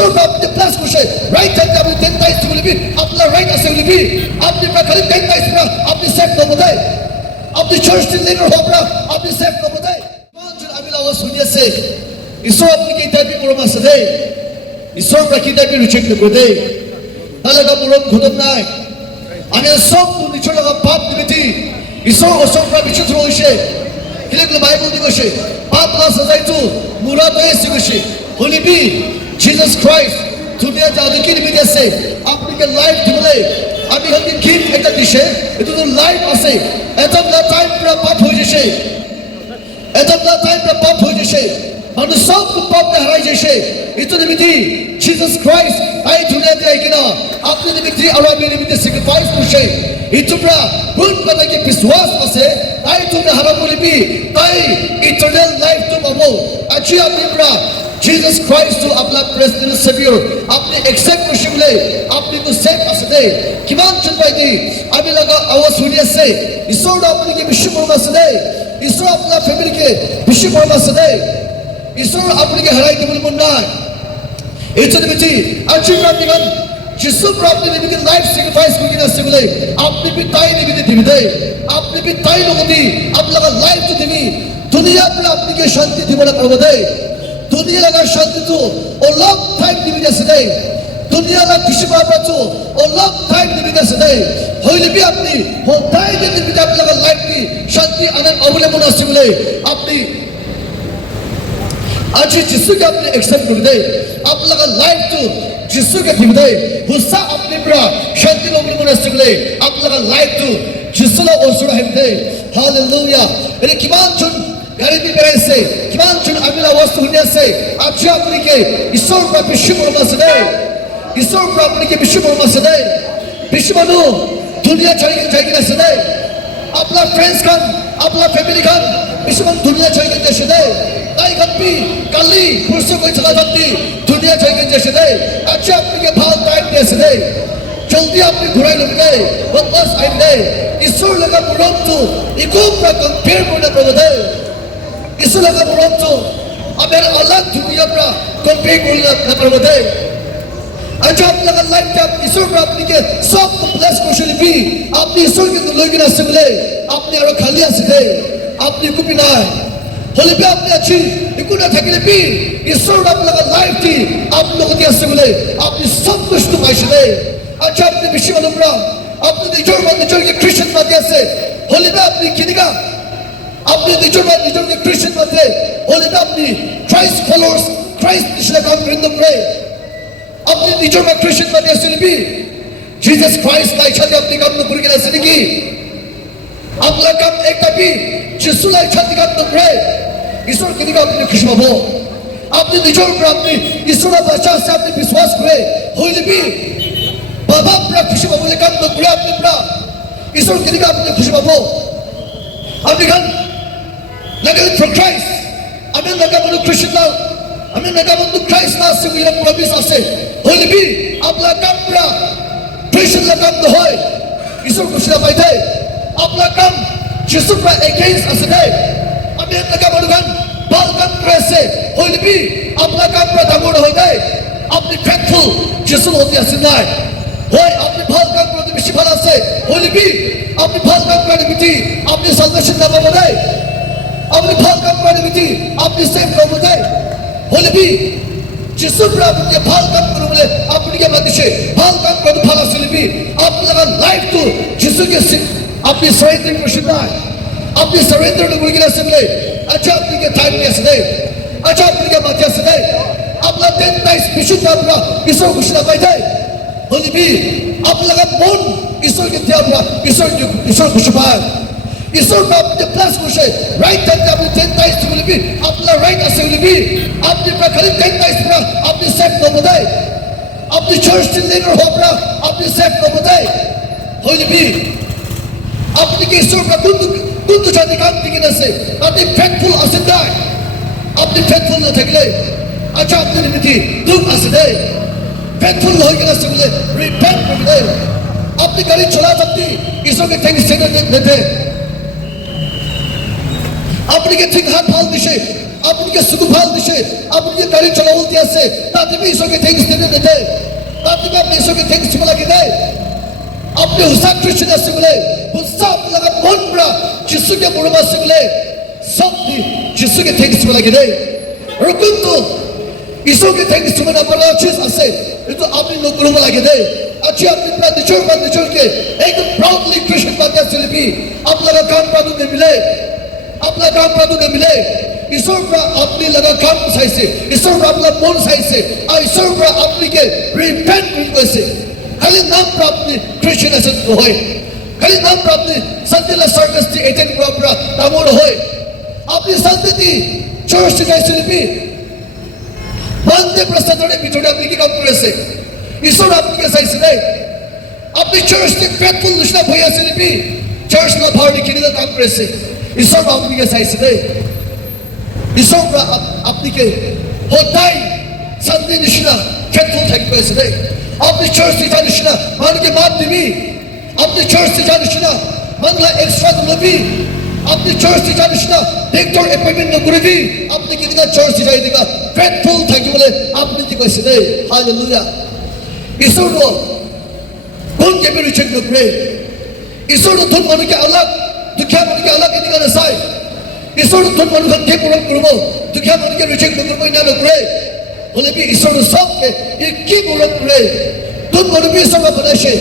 ঈশ্বর আপনি প্লাস করছে রাইট হ্যান্ডে আপনি 10 টাইমস বলবি আপনার রাইট আছে বলবি আপনি খালি 10 টাইমস না আপনি সেভ করব দেয় আপনি চার্চ লিডার হব না আপনি সেভ করব দেয় আমি আওয়াজ শুনিয়েছে ঈশ্বর আপনি কি টাইপি পরামর্শ দেয় ঈশ্বর কি টাইপি রিজেক্ট করে দেয় তাহলে না পুরো খতম নাই আমি সব নিচে লাগা পাপ দিবেতি ঈশ্বর অসংখ্য বিচিত্র হইছে কিলেক বাইবেল দিগছে পাপ লা সাজাইতু মুরাদ হইছে গছে হলিবি জিসাস ক্রাইস্ট দুনিয়া জাদু কি দিবেছে আপনি কে লাইফ দিবলে আমি হতে গিফট একটা দিছে এটা তো লাইফ আছে এত না টাইম পুরো পাপ হই যাচ্ছে এত না টাইম পুরো পাপ হই যাচ্ছে মানুষ সব পাপ হারাই যাচ্ছে এটা দিবেতি জিসাস ক্রাইস্ট আই দুনিয়া দিয়ে কিনা আপনি দিবেতি আর আমি দিবেতি স্যাক্রিফাইস করছে ইতুরা কোন কথা কি বিশ্বাস আছে তাই তুমি হারা বলিবি তাই ইটারনাল লাইফ তো পাবো আজকে আপনি পুরা জিসাস ক্রাইস্ট তো আপনার প্রেসিডেন্ট সেভিয়র আপনি একসেপ্ট করছে বলে আপনি তো সেভ আছে কিমান চলবাই দি আমি লাগা আওয়াজ শুনিয়েছে ঈশ্বর আপনাকে বিশ্ব পরমাস দেয় ঈশ্বর আপনার ফ্যামিলিকে বিশ্ব পরমাস দেয় ঈশ্বর আপনাকে হারাই দেবেন মন না এই জন্য বেশি আজকে আপনি গান যিশু আপনি নিবিতে লাইফ স্যাক্রিফাইস করে আসছে বলে আপনি भी তাই নিবিতে দিবে আপনি भी তাই লগতি আপনার লাইফ তো দিবি দুনিয়া पर আপনাকে শান্তি দিব না প্রভু দেয় দুনিয়া লাগা শান্তি তো ও লং টাইম দিবি আছে দেয় দুনিয়া লাগা খুশি পাবা তো ও লং টাইম দিবি আছে দেয় হইলে भी আপনি হোতাই দিবি আপনার লাইফ কি শান্তি আনন্দ অবলম্বন আছে বলে আপনি आज जिसु के अपने एक्सेप्ट कर दे आप लगा लाइफ तो जिसु के दिव दे गुस्सा अपने प्रा शांति लोगों को नष्ट करे आप लगा लाइफ तो जिसु ला ओसुरा है दे हालेलुया ये किमान चुन गाड़ी भी करे से किमान चुन अगला वस्तु होने से आज अपने के ईश्वर का विश्व परमास दे ईश्वर का अपने के विश्व परमास दे विश्व मनु दुनिया चाहिए ना से अपना फ्रेंड्स का अपना फैमिली का विश्व मन दुनिया चाहिए जैसे दे ताई गप्पी कल्ली पुरुषों को चला जाती दुनिया चाहिए जैसे दे अच्छा अपने के भाव टाइम जैसे दे जल्दी अपने घुराई लोग दे वो बस आइम दे ईश्वर लगा बुरों तो इकोम का कंपेयर करने पर दे ईश्वर लगा बुरों तो अब मेरा अलग दुनिया पर कंपेयर करने पर दे अच्छा आप लगा लाइफ का ईश्वर का अपने के सब प्लस क्वेश्चन भी अपने ईश्वर के तो लोग ना सिमले अपने आरो खाली आसे अपने को भी ना होले भी अपने अच्छी इकुना थकले भी ईश्वर आप लगा लाइफ थी आप लोग दिया सिमले अपने सब कुछ तो माइश दे अच्छा अपने विषय वालों पर अपने निजोर के क्रिश्चियन मध्य से होले भी अपनी किनिका अपने निजोर के क्रिश्चियन मध्य होले भी अपनी क्राइस्ट फॉलोअर्स क्राइस्ट निश्चय काम करेंगे प्रे अपने निजोर में क्रिश्चियन मध्य से भी जीसस क्राइस्ट लाइफ छाते अपने काम न पूरी करने से नहीं की अपना काम एक तभी जिसु लाइफ छाते काम न प्रे ईश्वर के निका अपने खुश हो अपने निजोर पर अपने ईश्वर का बच्चा से अपने विश्वास करे होइले भी बाबा अपना खुश हो बोले काम न प्रे अपने प्रा ईश्वर के निका अपने खुश हो अपने काम लगे फॉर क्राइस्ट हमें लगा मनु क्रिश्चियन ना हमें लगा मनु क्राइस्ट ना से मिला पूरा विश्वास से होइले भी अपना काम प्रा क्रिश्चियन लगा न होए ईश्वर खुश ना पाए थे अपना काम जिसु पर अगेंस्ट असदे हमें लगा मनुगन बालकन प्रेसे होइले भी अपना काम पर दागोड़ हो गए अपने फेथफुल जिसु होती असनाय होय अपने बालकन पर तो विश्व भला से होइले भी अपने बालकन पर बिती अपने सल्वेशन ना बनाए अपने बालकन पर बिती अपने सेव को बनाए होइले भी जिसु पर अपने बालकन पर बोले अपने के मध्य से बालकन पर भला से भी अपने लगा लाइफ तो जिसु के अपनी सरेंडर को शुद्धा है अपनी सरेंडर को बोल के रस्ते में अच्छा अपने के टाइम में से दे अच्छा अपने के मध्य से दे अपना दिन ताइस विशुद्ध अपना ईश्वर को शुद्धा पाई दे होली भी आप लगा मोन ईश्वर के ध्यान में ईश्वर को शुद्धा ईश्वर का अपने प्लस को शे राइट टाइम में अपने दिन ताइस बोले भी अपना राइट ऐसे बोले भी अपने पर खाली दिन ताइस पर अपने सेफ को बताए अपने चर्च लीडर हो अपना अपने सेफ को बताए होली भी अपने के ईश्वर का कुंतु जाति काम दिखने से अपने फेथफुल असंदा अपने फेथफुल न थकले अच्छा अपने निमित्ती दुख असदे फेथफुल हो गया से बोले रिपेंट कर दे अपनी गाड़ी चला सकती ईश्वर के थैंक्स देते अपने के थिंग हाथ फाल दिशे আপোনালোকে চকু ভাল দিছে, আপোনালোকে গাড়ী চলাবলৈ দি আছে, তাতে ঈশ্বৰকে থেংকছ দিলে নেদে, তাতে আপুনি ঈশ্বৰকে থেংকছ দিব লাগে দেই। আপুনি সঁচা খ্ৰীষ্টান আছে বোলে, সঁচা আপোনালোকৰ মন পৰা যীশুকে মৰম আছে বোলে, চব দি যীশুকে থেংকছ দিব লাগে দেই। আৰু কোনটো ঈশ্বৰকে থেংকছ দিব আপোনাৰ চিজ আছে, এইটো আপুনি নকৰিব লাগে দেই। আজি আপনি নিজৰকে একদম প্ৰাউডলি খ্ৰীষ্টান বাদ দিয়া শিল্পী, আপোনালোকৰ কাম প্ৰাণো নিমিলে, আপোনাৰ কাম প্ৰাণো নিমিলে। ঈশ্বৰৰ পৰা আপুনি লগা কাম চাইছে, ঈশ্বৰৰ পৰা আপোনাৰ মন চাইছে, আৰু ঈশ্বৰৰ পৰা আপোনালোকে ৰিপেণ্ট কৰি কৈছে। খালি নাম পৰা আপুনি খ্ৰীষ্টান আছে নহয়, খালি নাম পৰা আপুনি চানডে চাৰ্ভিছ দি এটেণ্ড কৰাৰ পৰা ডাঙৰ নহয়। আপুনি চানডে দি চাৰ্চ শিকাই শিল্পী, মানডে প্ৰস্তাৱৰে ভিতৰতে আপুনি কি কাম কৰি আছে? ঈশ্বৰ আপোনালোকে চাইছে দেই। আপুনি চাৰ্চতে ফেথফুল নিচিনা হৈ আছে নেকি? চাৰ্চ না ভাৰ দেখিলে কাম কৰিছে, ঈশ্বৰ আপোনালোকে চাইছে দেই। ঈশ্বৰৰ পৰা আপোনালোকে সদায় চানডে নিচিনা ফেথফুল থাকিব আছে দেই। আপুনি চাৰ্চ দেখা নিচিনা মানুহকে মাত দিবি, আপুনি চাৰ্চ দেখা নিচিনা মানুহক এক্সট্ৰা নলবি, আপুনি চাৰ্চ দেখা নিচিনা ডক্টৰ এপইণ্টমেণ্ট নকৰিবি, আপুনি কেনেকুৱা চাৰ্চ দেখা এনেকুৱা ফেথফুল থাকিবলৈ আপুনি কি কৈছে দেই। হালেলুয়া। ঈশ্বৰটো কোন কেবে ৰিজেক্ট নকৰে, ঈশ্বৰটো ধন মানুহকে আলাগ, দুখীয়া মানুহকে আলাগ এনেকুৱা নাচায়। ঈশ্বৰটো ধন মানুহকে পূৰণ কৰিব, দুখীয়া মানুহকে ৰিজেক্ট নকৰিব এনে নকৰে। হ'লে কি ঈশ্বৰটো চবকে কি পূৰণ কৰে? ধন মানুহকে ঈশ্বৰ বনাইছে,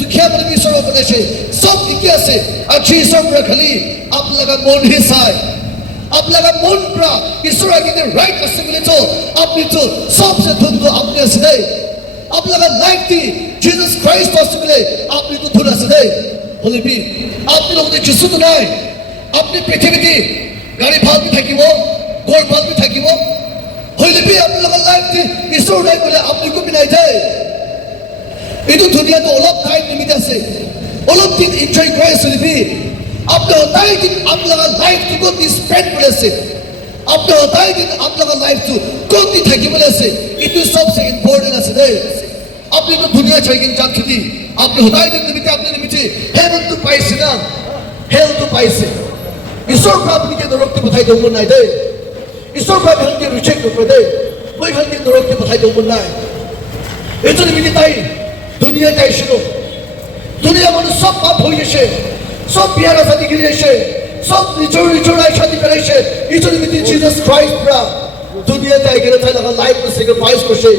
দুখীয়া মানুহকে ঈশ্বৰ বনাইছে, চব একে আছে। আজি ঈশ্বৰৰ পৰা খালি আপোনালোকৰ মনহে চায়, আপোনালোকৰ মন পৰা ঈশ্বৰৰ আগতে ৰাইট আছে বুলিতো আপুনিতো চবচে ধনটো আপুনি আছে দেই। আপোনালোকৰ লাইফ দি জিজাছ খ্ৰাইষ্ট আছে বোলে আপুনিতো ধন আছে দেই। হ'লে কি আপুনি লগতে যীশুটো নাই, আপুনি পৃথিৱীতে গাড়ী ভাল দি থাকিব, ঘৰ ভাল দি থাকিব, হ'লে কি আপোনালোকৰ লাইফ দি ঈশ্বৰ নাই বোলে আপুনি কবি নাই দেই। এইটো দুনিয়াটো অলপ টাইম নিমিত্তে আছে, অলপ দিন এনজয় কৰি আছে নেকি? আপুনি সদায় দিন আপোনালোকৰ লাইফটো ক'ত দি স্পেণ্ড কৰি আছে, আপুনি সদায় দিন আপোনালোকৰ লাইফটো ক'ত দি থাকিবলৈ আছে, এইটো চবচে ইম্পৰ্টেণ্ট আছে দেই। আপুনিতো ধুনীয়া চাই কিনে যাম খেতি, আপুনি সদায় দিন নিমিত্তে আপুনি নিমিত্তে হেভেনটো পাইছে না, হেলটো পাইছে। ঈশ্বৰৰ পৰা আপুনি নৰকটো পঠাই দিব নাই দেই, ঈশ্বৰৰ পৰা ভালকে ৰিজেক্ট নকৰে দেই, মই ভালকে নৰকটো পঠাই দিব নাই। এইটো নিমিত্তে তাই দুনিয়া গাইছিলো, দুনিয়া মানুহ চব পাপ হৈ গৈছে, সব বিয়ার শাদি গিয়েছে, সব নিজের শাদি করেছে। এইটো নিমিত্তে জিজাছ খ্ৰাইষ্ট পৰা দুনিয়াতে আহি গেলে তাই লগা লাইফ স্যাক্রিফাইস করছে।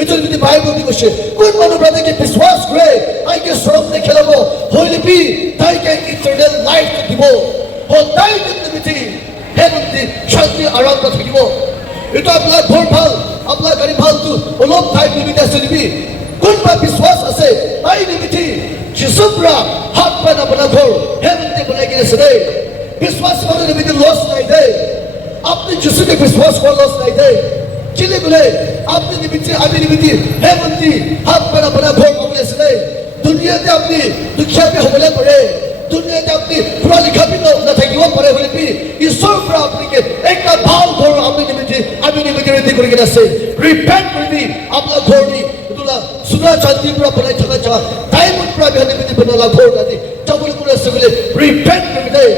এইটো নিমিত্তে বাইবেল দি কৈছে কোন মানুহ ব্ৰাদাৰকে বিশ্বাস কৰে তাইকে স্বৰ্গ দেখাব, হইলে বি তাইকে ইটাৰনেল লাইফ দিব, সদায় নিমিত্তে হেভেনতে শান্তি আৰাম থাকিব। এইটো আপোনাৰ ঘৰ ভাল, আপোনাৰ গাড়ী ভালটো অলপ টাইম নিমিত্তে আছে নেকি? কোনবা বিশ্বাস আছে তাই নিমিত্তে যীশুৰ পৰা হাত পাই আপোনাৰ ঘৰ হেভেনতে বনাই কিনে আছে দেই। বিশ্বাস মানুহ নিমিত্তে লছ নাই দেই, আপনি যিশুকে বিশ্বাস কৰা লছ নাই দেই। কেলে বোলে আপনি নিমিত্তে আমি নিমিত্তে হেভেনতে হাত পাই আপোনাৰ ঘৰ পাবলৈ আছে দেই। দুনিয়াতে আপনি দুখীয়াকে হ'বলৈ পাৰে, দুনিয়াতে আপনি পঢ়া লিখা নাথাকিব পাৰে, হ'লে কি ঈশ্বৰৰ পৰা আপুনিকে একটা ভাল ঘৰ আপনি নিমিত্তে আমি নিমিত্তে ৰেডি কৰি কিনে আছে। ৰিপেণ্ট কৰিবি আপোনাৰ ঘৰ দি সোণা চান্দিৰ পৰা বনাই থকা জেগা ডায়মণ্ড পৰা আমি নিমিত্তে বনোৱা ঘৰ আদি যাবলৈ কোনে আছে বোলে ৰিপেণ্ট কৰিবি দেই।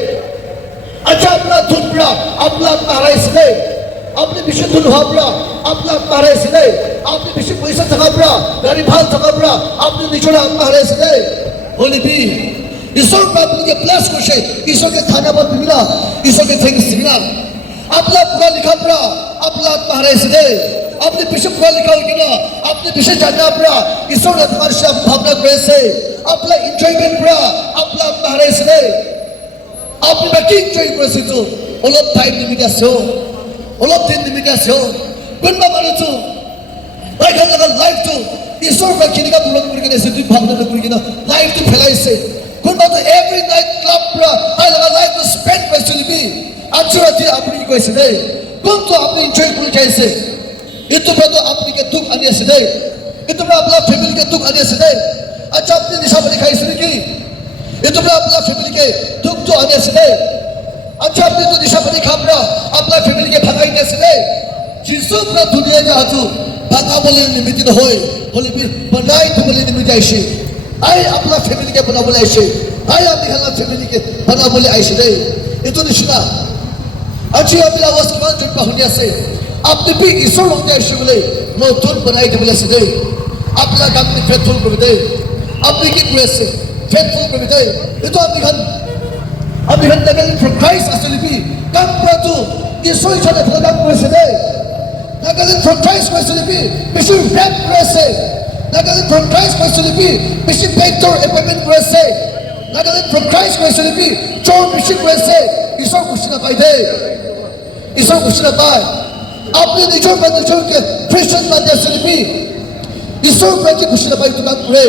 আচ্ছা আপনার ধন পৰা আপনার আত্মা হারাইছে দেই, আপনি বেশি ধন হওয়ার পৰা আপনার আত্মা হারাইছে দেই, আপনি বেশি পয়সা থাকার পৰা গাড়ি ভাল থাকার পৰা আপনি নিজের আত্মা হারাইছে দেই। হলে কি ঈশ্বর আপনাকে ব্লেস করছে, ঈশ্বরকে ধন্যবাদ দিবি না, ঈশ্বরকে থ্যাঙ্কস দিবি না। আপনার পড়া লেখার পৰা আপনার আত্মা হারাইছে দেই, আপনি বেশি পড়া লেখা হল কিনা আপনি বেশি জানার পৰা ঈশ্বর আত্মার সাথে ভাবনা করেছে, আপনার এনজয়মেন্ট পৰা আপনার আত্মা হারাইছে দেই। আপনি বা কি এনজয় করেছে তো অলপ টাইম নিমিত্তে আছে, অলপ দিন নিমিত্তে আছে। কোনবা মানুষটো তাই খালি লাইফটো ঈশ্বৰৰ পৰা কেনেকুৱা পূৰণ কৰি কিনে আছে তুমি ভাবনা নকৰি কিনে লাইফটো ফেলাইছে। কোনবাটো এভৰি নাইট ক্লাব পৰা তাই লগা লাইফটো স্পেণ্ড কৰিছে নেকি? আজি ৰাতি আপুনি কি কৈছে দেই, কোনটো আপুনি এনজয় কৰি চাইছে? এইটো পৰাটো আপুনিকে দুখ আনি আছে দেই, এইটো পৰা আপোনাৰ ফেমিলিকে দুখ আনি আছে দেই। আচ্ছা আপুনি নিচা পানী খাইছে নেকি? এইটো পৰা আপোনাৰ ফেমিলিকে দুখটো আনি আছে দেই। আচ্ছা আপনি তো নিশা পানি খান না আপনার ফ্যামিলিকে ভাঙাই দিয়েছে দেই। যিশু পুরা দুনিয়া যাহাতু ভাঙা বলে নিমিত্ত নহয়, হলে বনাই দিবলৈ নিমিত্তে আইছে। আই আপনার ফ্যামিলিকে বনাবলৈ আইছে, আই আমি হেলা ফ্যামিলিকে বনাবলৈ আইছে দেই। এইটো নিচিনা আজি আপুনি আৱাজ কিমান জোৰ পৰা শুনি আছে আপুনি বি ঈশ্বৰ ৰঙে আহিছে বোলে নতুন বনাই দিবলৈ আছে দেই আপোনাৰ কামটো ফেথফুল কৰিব দেই আপুনি কি কৰি আছে ফেথফুল কৰিব দেই এইটো আপুনি নাগালেণ্ড ফৰ ক্ৰাইষ্ট আচলি বি কাম কৰাটো ঈশ্বৰ ইচ্ছাতে ভাল কাম কৰিছে দেই নাগালেণ্ড ফৰ ক্ৰাইষ্ট কৰিছে নেকি বেছি ৰেপ কৰি আছে নাগালেণ্ড ফৰ ক্ৰাইষ্ট কৰিছে নেকি বেছি বেক্টৰ এপইণ্টমেণ্ট কৰি আছে নাগালেণ্ড ফৰ ক্ৰাইষ্ট কৰিছে নেকি চোৰ বেছি কৰি আছে ঈশ্বৰ খুচি নাপায় দেই ঈশ্বৰ খুচি নাপায় আপুনি নিজৰ বা নিজৰকে খ্ৰীষ্টান মানি আছে নেকি ঈশ্বৰৰ পৰা কি খুচি নাপায় এইটো কাম কৰে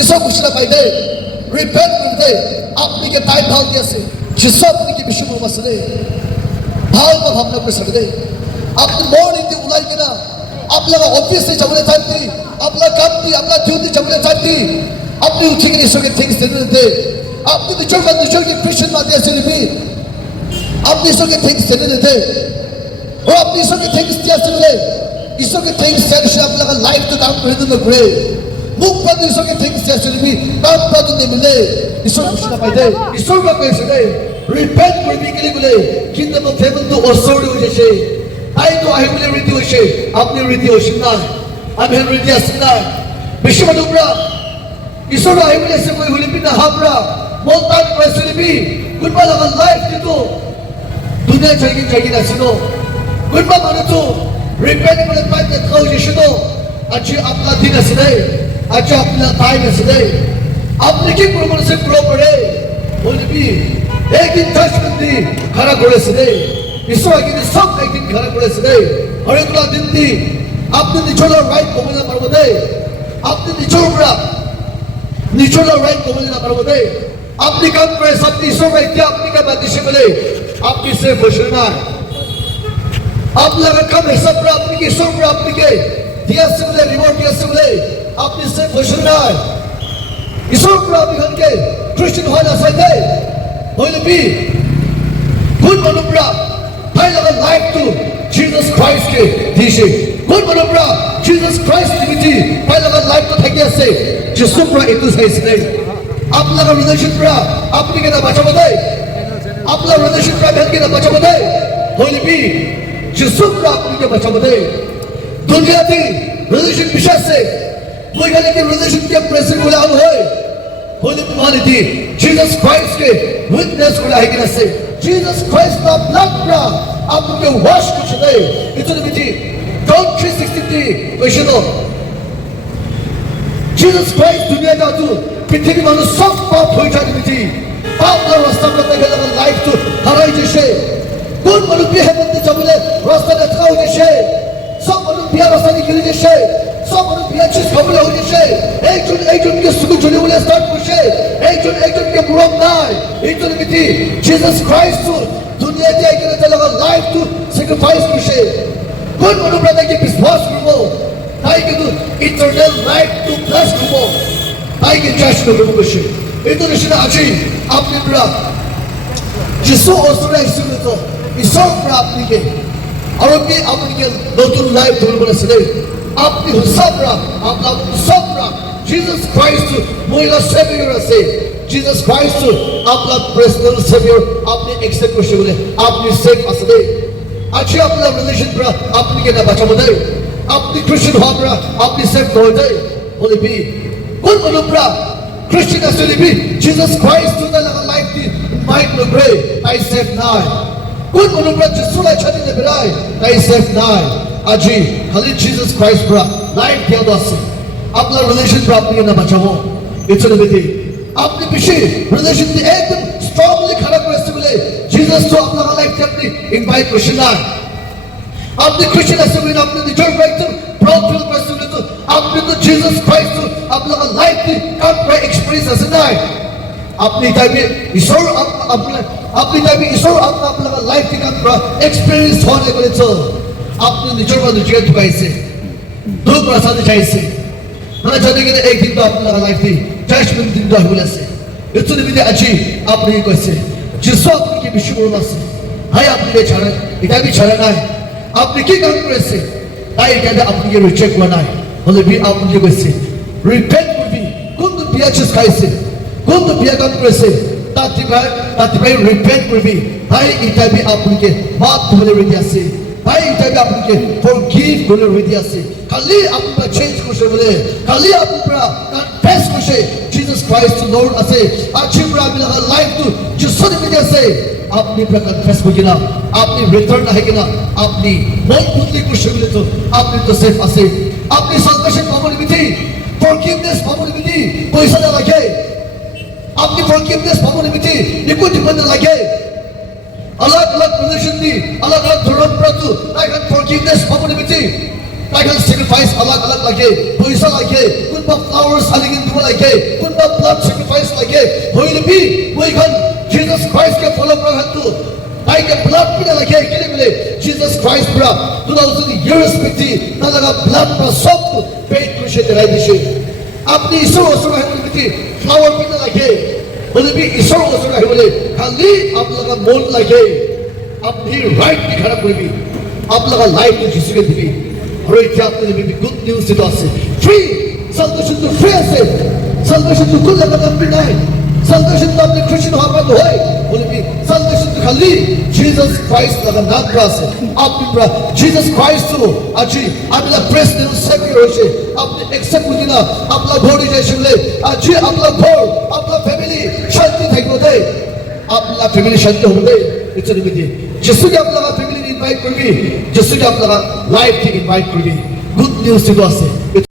ঈশ্বৰ খুচি নাপায় দেই ৰিপেণ্ট কৰি দেই আপুনি কি টাইম ভাল দি আছে যিচু আপুনি কি বেছি মৰম আছে দেই ভাল বা ভাৱনা কৰি চাগে দেই আপনি মর্নিং দিয়ে উলাই কিনা আপনার অফিসে যাবলে চাইতে আপনার কাম দিয়ে আপনার ডিউটি যাবলে চাইতে আপনি উঠে গিয়ে ঈশ্বরকে থ্যাঙ্কস দিতে আপনি নিজরকে খ্রিস্টান মাঝে আসে নিবি আপনি ঈশ্বরকে থ্যাঙ্কস দিতে ও আপনি ঈশ্বরকে থ্যাঙ্কস দিয়ে আসে বলে ঈশ্বরকে থ্যাঙ্কস চাইছে আপনার লাইফ তো কাম করে দিতে ঘুরে মুখ পাতে ঈশ্বরকে থ্যাঙ্কস দিয়ে আসে নিবি কাম পাতে মিলে ঈশ্বর খুশি না পাইতে ঈশ্বর বা কইছে রে রিপেন্ট করবি কি বলে কিংডম অফ হেভেন তো অসর্ড হয়ে যাচ্ছে তাই তো আহিবলে রীতি হয়েছে আপনি রীতি হয়েছেন না আমি রীতি আসছেন না বেশি মানুষরা ঈশ্বর আহিবলে এসে কই হলি না হাবরা মলতান করেছিলি কোনবা লাগা লাইফ কিন্তু দুনিয়া জায়গি না ছিল কোনবা মানুষ তো রিপেন্ট করে পাইতে খাও যেছিল আজ আপনার দিন আছে নাই আজ আপনার টাইম আছে নাই আপনি কি প্রমাণ সে প্রো করে বলবি একদিন জাজমেন্ট দি খারাপ করেছে নাই ঈশ্বর কিন্তু সব একদিন খারাপ করেছে রে হরেগুলা দিন দি আপনি নিচলা রাইট কমে না পারবো দে আপনি নিচলা রাইট কমে না পারবো দে আপনি কাম করে সত্যি ঈশ্বর রাইট আপনি কাম দিছে বলে আপনি সে বসে না আপনার কাম হিসাব করে আপনি কি ঈশ্বর করে আপনি কে দিয়েছে বলে রিওয়ার্ড দিয়েছে বলে আপনি সে বসে না ঈশ্বর করে আপনি কে খ্রিস্টান হয় না সাইতে হইলে বি গুড মানুষরা I love a life to Jesus Christ ke dishe good manobra Jesus Christ dimiti I love a life to thaki ase jisu pra etu saise nei apnar relationship pra apni ke na bachabo dai apnar relationship pra bhel ke na bachabo dai holy be jisu pra apni ke bachabo dai dunya ti relationship bisha se koi gale ke relationship ke present hole al hoy holy tumhari ti Jesus Christ ke witness hole hai ke se Jesus Christ का blood का आपके wash कुछ नहीं इतना बिटी John 3:63 question हो Jesus Christ दुनिया का तू पृथ्वी में सब पाप हो जाती बिटी पाप का रास्ता करने के लिए लाइफ तो हराई जैसे कौन मनुष्य भी है बंदे जबले रास्ता निकला हो जैसे सब मनुष्य भी रास्ता निकले जैसे सब मनुष्य भी चीज कबूल हो जैसे एक जन के सुख जुले बोले स्टार्ट कुछे एक जन के मुराद नहीं इतना बिटी Jesus Christ तो दुनिया के एक लगा लाइफ तो सैक्रिफाइस कुछे कौन मनुष्य के विश्वास करो ताई के तो इटर्नल लाइफ तो प्लस करो ताई के जज करो कुछे इतना निश्चित आजी आपने बड़ा जिसो असुर है तो ईश्वर प्राप्त के और उनके अपने के नতুন लाइफ ধরে বলেছে আপনি হুসাবরা আপনার হুসাবরা Jesus Christ মহিলা সেভিয়র আছে Jesus Christ আপনার পার্সোনাল সেভিয়র আপনি একসেপ্ট করতে বলে আপনি সেফ আছে আজকে আপনার রিলেশন পুরো আপনি কে না বাঁচাবো দেয় আপনি খ্রিস্টান হওয়া আপনি সেফ হয়ে যায় বলে বি কোন অনুপ্রা খ্রিস্টান আছে বি Jesus Christ তো লাগা life the mind no grey I safe নাই কোন অনুপ্রা যিশুলা ছাড়ি দেবে রাই আই সেফ নাই আজি খালি Jesus Christ পুরো লাইফ দিয়া দাসে আপনার রিলেশন পুরো আপনি কে না বাঁচাবো ইটস বেটি আপনি বেশি রিলেশন একদম স্ট্রংলি খারাপ করেছে বলে জিসাস তো আপনার লাইফে আপনি ইনভাইট করছেন না আপনি খ্রিস্টান আছে বলে আপনি নিজের একদম প্রাউড ফিল করছেন তো আপনি তো জিসাস ক্রাইস্ট আপনার লাইফে কাম করে এক্সপেরিয়েন্স আছে না আপনি টাইমে ঈশ্বর আপনি টাইমে ঈশ্বর আপনার লাইফে কাম করে এক্সপেরিয়েন্স হওয়ার করেছো আপনি নিজের নিজেকে ঢুকাইছে দুঃখ প্রসাদে চাইছে মানে জানে গেলে এই দিন তো আপনার লাইফে জাজমেন্ট দিন তো বলেছে এত দিনে আছে আপনি কইছে যিশু আপনাকে বেশি বড় আছে হাই আপনি ছাড়া এটা আমি ছাড়া নাই আপনি কি কাম করেছে তাই এটা আপনাকে রিজেক্ট করা নাই বলে বি আপনি কইছে রিপেন্ট করবি কোন বিয়া চিজ খাইছে কোন বিয়া কাম করেছে তা তাতে রিপেন্ট করবি ভাই এটা বি আপনাকে মাফ করে রেডি আছে ভাই এটা বি আপনাকে ফরগিভ করে রেডি আছে খালি আপনারা চেঞ্জ করছে বলে খালি আপনারা কনফেস করছে জিসাস ক্রাইস্ট টু লর্ড আছে আচিবরা মিলা লাইফ টু যিশুর মধ্যে আছে আপনি কনফেস করি না আপনি রিটার্ন হয় কিনা আপনি মন বুদ্ধি করছে বলে তো আপনি তো সেফ আছে আপনি সালভেশন পাবার বিধি ফরগিভনেস পাবার বিধি পয়সা না লাগে আপনি ফরগিভনেস পাবার বিধি ইকুইটি বন্ধ লাগে अलग अलग पोजीशन दी अलग अलग धर्म प्रतु लाइक फॉरगिवनेस पावर बिती लाइक सैक्रिफाइस अलग अलग लगे पैसा लगे कुछ फ्लावर्स अलग इन दुआ लगे कुछ ब्लड सैक्रिफाइस लगे होइल भी कोई गन जीसस क्राइस्ट के फॉलो कर हतु लाइक ब्लड भी लगे केले बोले जीसस क्राइस्ट ब्रा 2000 इयर्स बिती ना लगा ब्लड पर सब पेट कुछ तेरा दिशे अपनी ईश्वर ओसुर है बिती फ्लावर भी लगे बोले भी ईश्वर ओसुर है बोले खाली आप लगा मोल लगे अपनी राइट भी खड़ा कर भी आप लगा लाइफ को जिसु के दिबी और ये आपने भी गुड न्यूज़ से दोस्त फ्री salvation to free আছে salvation to कुल लगा भी नहीं salvation तो अपने क्रिश्चियन हो पर होए बोले भी salvation तो खाली जीसस क्राइस्ट लगा नाम पर আছে আপনি जीसस क्राइस्ट तो আজি आपला प्रेसिडेंट सेक्रेटरी होছে আপনি एक्सेप्ट করুন না आपला ঘরে যাই শুনলে আজি आपला ঘর आपला फैमिली শান্তি থাকবে দে आपला फैमिली शांत हो दे इतना भी दे जिससे आप लगा फैमिली इनवाइट करोगे जिससे आप लगा लाइफ की इनवाइट करोगे गुड न्यूज़ से दोस्त